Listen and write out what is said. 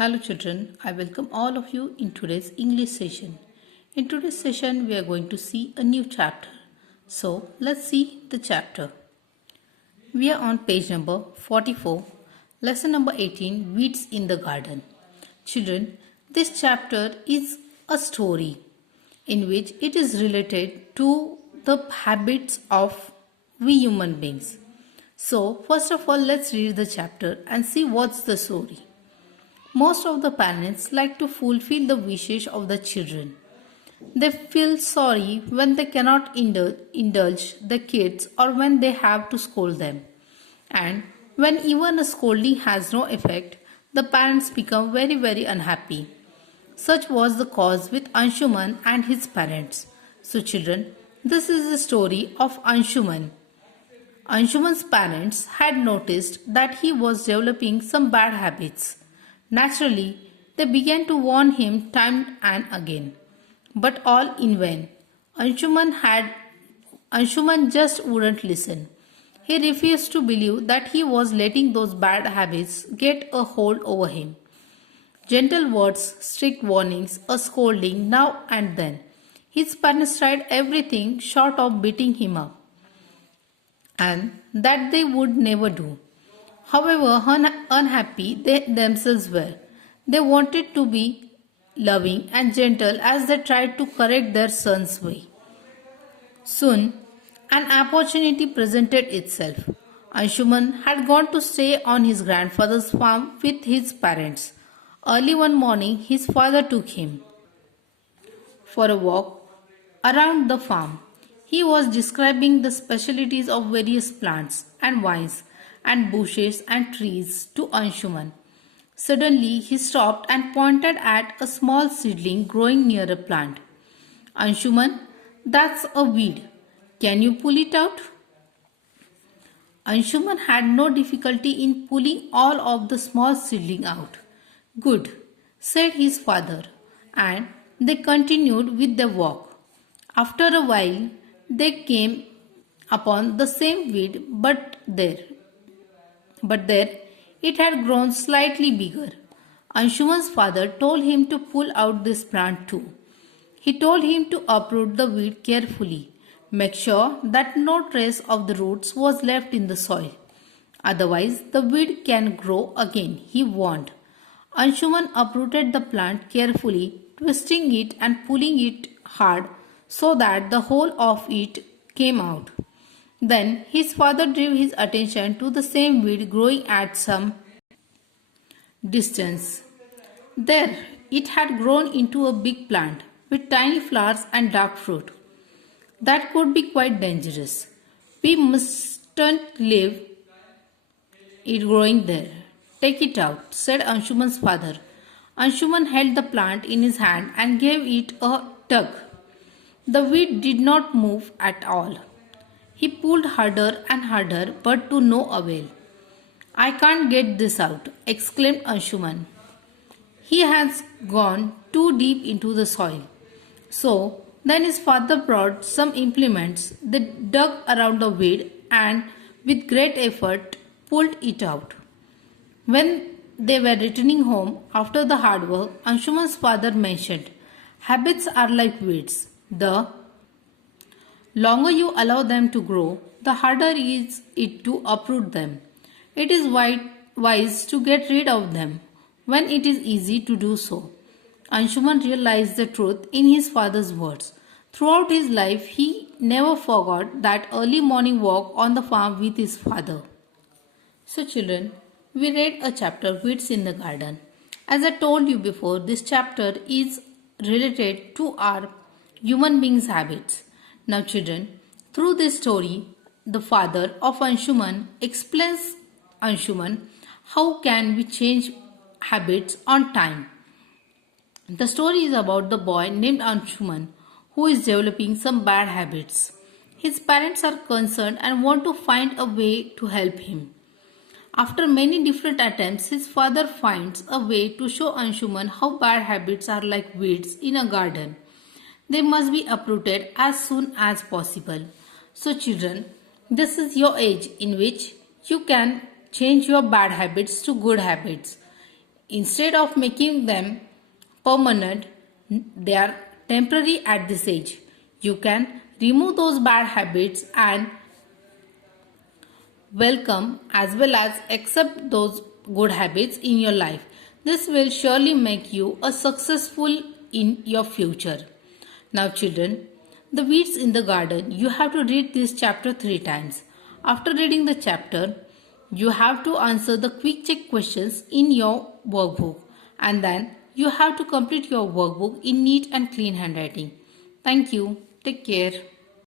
Hello children, I welcome all of you in today's English session. In today's session we are going to see a new chapter. So let's see the chapter. We are on page number 44, lesson number 18, Weeds in the Garden. Children, this chapter is a story in which it is related to the habits of we human beings. So first of all, let's read the chapter and see what's the story. Most of the parents like to fulfill the wishes of the children. They feel sorry when they cannot indulge the kids or when they have to scold them. And when even a scolding has no effect, the parents become very unhappy. Such was the cause with Anshuman and his parents. So children, this is the story of Anshuman. Anshuman's parents had noticed that he was developing some bad habits. Naturally, they began to warn him time and again, but all in vain. Anshuman just wouldn't listen. He refused to believe that he was letting those bad habits get a hold over him. Gentle words, strict warnings, a scolding now and then. His parents tried everything short of beating him up, and that they would never do. However unhappy they themselves were, they wanted to be loving and gentle as they tried to correct their son's way. Soon, an opportunity presented itself. Anshuman had gone to stay on his grandfather's farm with his parents. Early one morning, his father took him for a walk around the farm. He was describing the specialties of various plants and vines and bushes and trees to Anshuman. Suddenly he stopped and pointed at a small seedling growing near a plant. Anshuman, that's a weed. Can you pull it out? Anshuman had no difficulty in pulling all of the small seedling out. Good, said his father, and they continued with their walk. After a while, they came upon the same weed, but there it had grown slightly bigger. Anshuman's father told him to pull out this plant too. He told him to uproot the weed carefully. Make sure that no trace of the roots was left in the soil. Otherwise, the weed can grow again, he warned. Anshuman uprooted the plant carefully, twisting it and pulling it hard so that the whole of it came out. Then his father drew his attention to the same weed growing at some distance. There it had grown into a big plant with tiny flowers and dark fruit. That could be quite dangerous. We mustn't leave it growing there. Take it out, said Anshuman's father. Anshuman held the plant in his hand and gave it a tug. The weed did not move at all. He pulled harder and harder, but to no avail. I can't get this out, exclaimed Anshuman. He has gone too deep into the soil. So then his father brought some implements. They dug around the weed and with great effort pulled it out. When they were returning home after the hard work, Anshuman's father mentioned, habits are like weeds. The longer you allow them to grow, the harder is it to uproot them. It is wise to get rid of them when it is easy to do so. Anshuman realized the truth in his father's words. Throughout his life, he never forgot that early morning walk on the farm with his father. So children, we read a chapter, Weeds in the Garden. As I told you before, this chapter is related to our human beings' habits. Now children, through this story, the father of Anshuman explains Anshuman how can we change habits on time. The story is about the boy named Anshuman who is developing some bad habits. His parents are concerned and want to find a way to help him. After many different attempts, his father finds a way to show Anshuman how bad habits are like weeds in a garden. They must be uprooted as soon as possible. So children, this is your age in which you can change your bad habits to good habits. Instead of making them permanent, they are temporary at this age. You can remove those bad habits and welcome as well as accept those good habits in your life. This will surely make you a successful in your future. Now children, the weeds in the garden, you have to read this chapter 3 times. After reading the chapter, you have to answer the quick check questions in your workbook, and then you have to complete your workbook in neat and clean handwriting. Thank you. Take care.